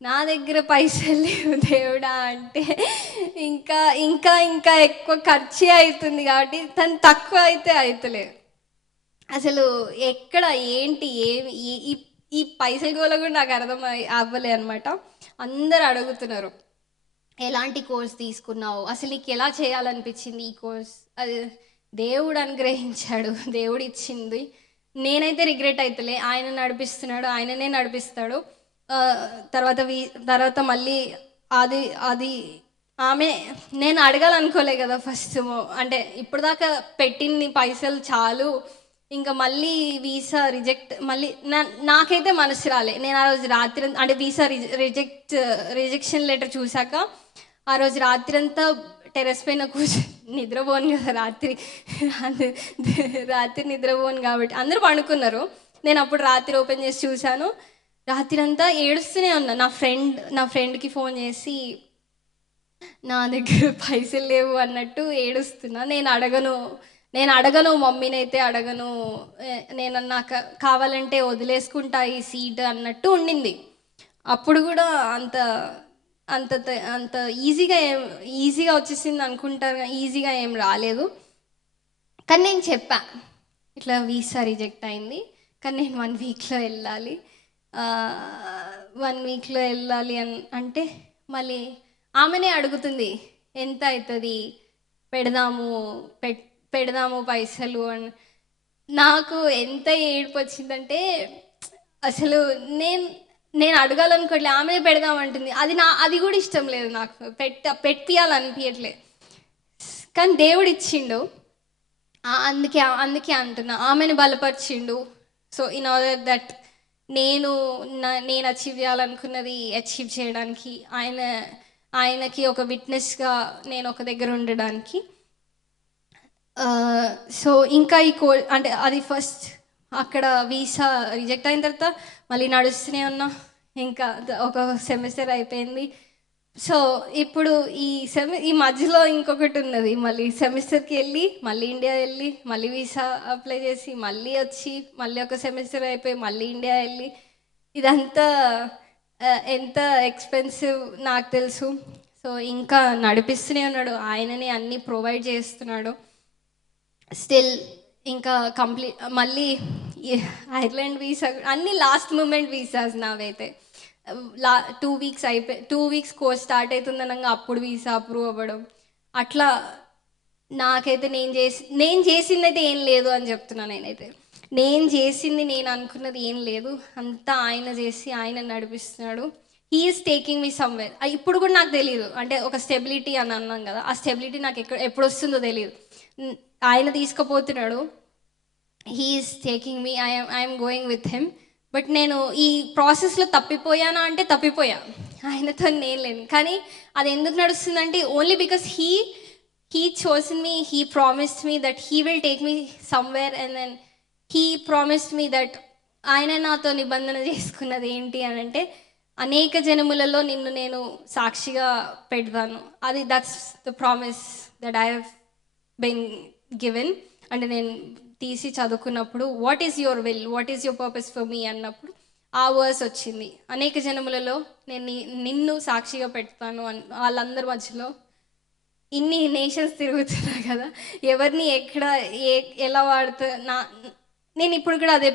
నా దగ్గర పైసలు లేవు దేవుడా అంటే ఇంకా ఇంకా ఇంకా ఎక్కువ ఖర్చే అవుతుంది కాబట్టి తను తక్కువ అయితే అవుతలేదు. అసలు ఎక్కడ ఏంటి ఏమి ఈ ఈ ఈ పైసలు గోల కూడా నాకు అవ్వలే అనమాట. అందరు అడుగుతున్నారు ఎలాంటి కోర్స్ తీసుకున్నావు, అసలు నీకు ఎలా చేయాలనిపించింది ఈ కోర్స్. అది దేవుడు అనుగ్రహించాడు, దేవుడు ఇచ్చింది. నేనైతే రిగ్రెట్ అవుతలే, ఆయన నడిపిస్తున్నాడు, ఆయననే నడిపిస్తాడు. ఆ, తర్వాత తర్వాత మళ్ళీ అది అది ఆమె నేను అడగాలనుకోలే కదా ఫస్ట్. అంటే ఇప్పుడు దాకా పెట్టింది పైసలు చాలు, ఇంకా మళ్ళీ వీసా రిజెక్ట్. మళ్ళీ నాకైతే మనసు రాలే. నేను ఆ రోజు రాత్రి అంటే వీసా రిజెక్షన్ లెటర్ చూశాక ఆ రోజు రాత్రి అంతా టెర్రస్ పైన కూర్చొని నిద్రపోను కదా రాత్రి. రాత్రి నిద్రపోను కాబట్టి అందరూ పండుకున్నారు. నేను అప్పుడు రాత్రి ఓపెన్ చేసి చూశాను. రాత్రి అంతా ఏడుస్తూనే ఉన్నా. నా ఫ్రెండ్కి ఫోన్ చేసి నా దగ్గర పైసలు లేవు అన్నట్టు ఏడుస్తున్నా. నేను అడగను మమ్మీని అయితే అడగను, నేను నాకు కావాలంటే వదిలేసుకుంటా ఈ సీట్ అన్నట్టు ఉండింది. అప్పుడు కూడా అంత అంత అంత ఈజీగా వచ్చేసింది అనుకుంటారు, ఈజీగా ఏం రాలేదు. కానీ నేను చెప్పా ఇట్లా వీసా రిజెక్ట్ అయింది, కానీ నేను 1 వీక్లో వెళ్ళాలి. 1 వీక్లో వెళ్ళాలి అంటే మళ్ళీ ఆమెనే అడుగుతుంది ఎంత అవుతుంది, పెడదాము పెడదాము పైసలు అని. నాకు ఎంత ఏడుపు వచ్చిందంటే అసలు నేను అడగాలనుకోవట్లే, ఆమె పెడదామంటుంది. అది కూడా ఇష్టం లేదు నాకు, పెట్టియాలనిపించట్లే. కానీ దేవుడు ఇచ్చిండు, అందుకే అంటున్నా ఆమెను బలపరిచిండు. సో ఇన్ ఆర్డర్ దట్ నేను అచీవ్ చేయాలనుకున్నది అచీవ్ చేయడానికి, ఆయనకి ఒక విట్నెస్గా నేను ఒక దగ్గర ఉండడానికి. సో ఇంకా అంటే అది ఫస్ట్ అక్కడ వీసా రిజెక్ట్ అయిన తర్వాత మళ్ళీ నడుస్తూనే ఉన్నా. ఇంకా ఒక సెమిస్టర్ అయిపోయింది. సో ఇప్పుడు ఈ మధ్యలో ఇంకొకటి ఉన్నది. మళ్ళీ సెమిస్టర్కి వెళ్ళి మళ్ళీ ఇండియా వెళ్ళి మళ్ళీ వీసా అప్లై చేసి మళ్ళీ వచ్చి మళ్ళీ ఒక సెమిస్టర్ అయిపోయి మళ్ళీ ఇండియా వెళ్ళి, ఇదంతా ఎంత ఎక్స్పెన్సివ్ నాకు తెలుసు. సో ఇంకా నడిపిస్తూనే ఉన్నాడు, ఆయననే అన్నీ ప్రొవైడ్ చేస్తున్నాడు. స్టిల్ ఇంకా మళ్ళీ ఐర్లాండ్ వీసా అన్నీ లాస్ట్ మూమెంట్ వీసాస్ నావైతే. 2 వీక్స్ కోర్స్ స్టార్ట్ అవుతుందనగా అప్పుడు వీసా అప్రూవ్ అవ్వడం. అట్లా నాకైతే నేను చేసింది అయితే ఏం లేదు అని చెప్తున్నా. నేను చేసింది నేను అనుకున్నది ఏం లేదు, అంతా ఆయన చేసి ఆయన నడిపిస్తున్నాడు. He is taking me somewhere. ఇప్పుడు కూడా నాకు తెలియదు, అంటే ఒక స్టెబిలిటీ అని అన్నాం కదా, ఆ స్టెబిలిటీ నాకు ఎప్పుడు వస్తుందో తెలియదు. ఆయన తీసుకుపోతున్నాడు, he's taking me, I'm going with him. But నేను ఈ ప్రాసెస్లో తప్పిపోయానా అంటే తప్పిపోయా, ఆయనతో నేను లేను. కానీ అది ఎందుకు నడుస్తుందంటే only because he chosen me, he promised me that he will take me somewhere, and then he promised me that ఆయన నాతో నిబంధన చేసుకున్నది ఏంటి అని అంటే అనేక జనములలో నిన్ను నేను సాక్షిగా పెడతాను. That's the promise that I have been given. అంటే నేను తీసి చదువుకున్నప్పుడు what is your will, what is your purpose for me అన్నప్పుడు ఆ వర్స్ వచ్చింది. అనేక జనములలో నేను నిన్ను సాక్షిగా పెడతాను అని. వాళ్ళందరి మధ్యలో ఇన్ని నేషన్స్ తిరుగుతున్నా కదా, ఎవరిని ఎక్కడ ఎలా వాడుతా నేను ఇప్పుడు కూడా అదే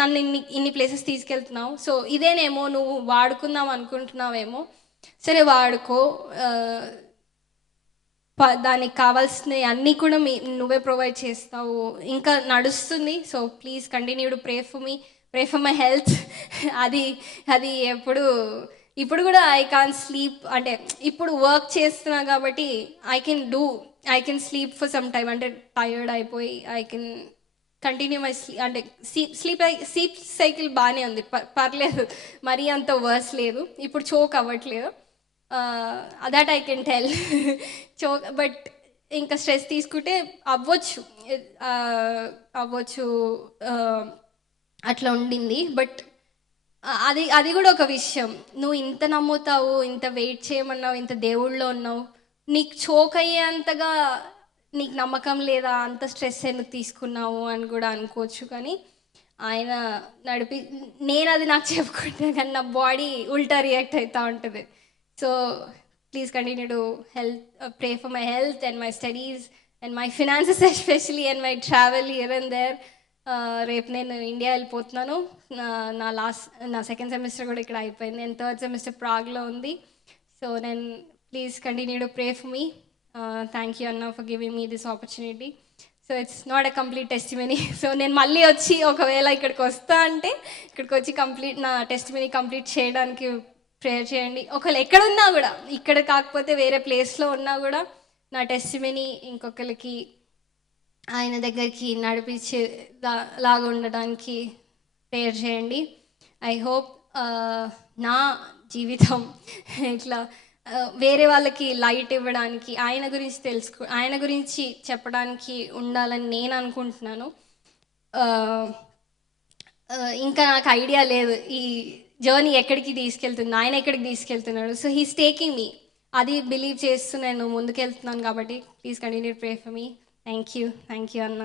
నన్ను ఇన్ని ప్లేసెస్ తీసుకెళ్తున్నావు, సో ఇదేనేమో నువ్వు వాడుకుందాం అనుకుంటున్నావేమో, సరే వాడుకో, దానికి కావాల్సినవి అన్నీ కూడా నువ్వే ప్రొవైడ్ చేస్తావు, ఇంకా నడుస్తుంది. So please continue to pray for my health. అది ఇప్పుడు కూడా ఐ కాన్ స్లీప్. అంటే ఇప్పుడు వర్క్ చేస్తున్నా కాబట్టి I can sleep for some time. అంటే టైర్డ్ అయిపోయి ఐ కెన్ కంటిన్యూ మై అంటే స్లీప్ సైకిల్ బాగానే ఉంది, పర్లేదు, మరీ అంత వర్స్ లేదు, ఇప్పుడు చోక్ అవ్వట్లేదు. That I can tell. But ఇంకా స్ట్రెస్ తీసుకుంటే అవ్వచ్చు అట్లా ఉండింది. బట్ అది అది కూడా ఒక విషయం. నువ్వు ఇంత నమ్ముతావు, ఇంత వెయిట్ చేయమన్నావు, ఇంత దేవుడిలో ఉన్నావు. నీకు చోక్ అయ్యేంతగా నీకు నమ్మకం లేదా? అంత స్ట్రెస్ ఎందుకు తీసుకున్నావు అని కూడా అనుకోవచ్చు. కానీ ఆయన నడిపి నేనది నాకు చెప్పుకుంటే కానీ నా బాడీ ఉల్టా రియాక్ట్ అవుతూ ఉంటుంది. So please continue to pray for my health and my studies and my finances especially and my travel here and there. రేపు నేను ఇండియా వెళ్ళిపోతున్నాను. నా సెకండ్ సెమిస్టర్ కూడా ఇక్కడ అయిపోయింది. నేను థర్డ్ సెమిస్టర్ ప్రాగ్లో ఉంది. సో నేను please continue to pray for me. Thank you అన్న for giving me this opportunity. So it's not a complete testimony. So నేను మళ్ళీ వచ్చి ఒకవేళ ఇక్కడికి వస్తా అంటే ఇక్కడికి వచ్చి నా టెస్టిమనీ కంప్లీట్ చేయడానికి ప్రేయర్ చేయండి. ఒకవేళ ఎక్కడున్నా కూడా, ఇక్కడ కాకపోతే వేరే ప్లేస్లో ఉన్నా కూడా నా టెస్టిమనీ ఇంకొకరికి ఆయన దగ్గరికి నడిపించే లాగా ఉండడానికి ప్రేయర్ చేయండి. ఐ హోప్ నా జీవితం ఇట్లా వేరే వాళ్ళకి లైట్ ఇవ్వడానికి, ఆయన గురించి చెప్పడానికి ఉండాలని నేను అనుకుంటున్నాను. ఇంకా నాకు ఐడియా లేదు ఈ జర్నీ ఎక్కడికి తీసుకెళ్తుంది, ఆయన ఎక్కడికి తీసుకెళ్తున్నాడు. సో హీస్ టేకింగ్ మీ, అది బిలీవ్ చేస్తూ నేను ముందుకెళ్తున్నాను. కాబట్టి please continue pray for me. Thank you అన్న.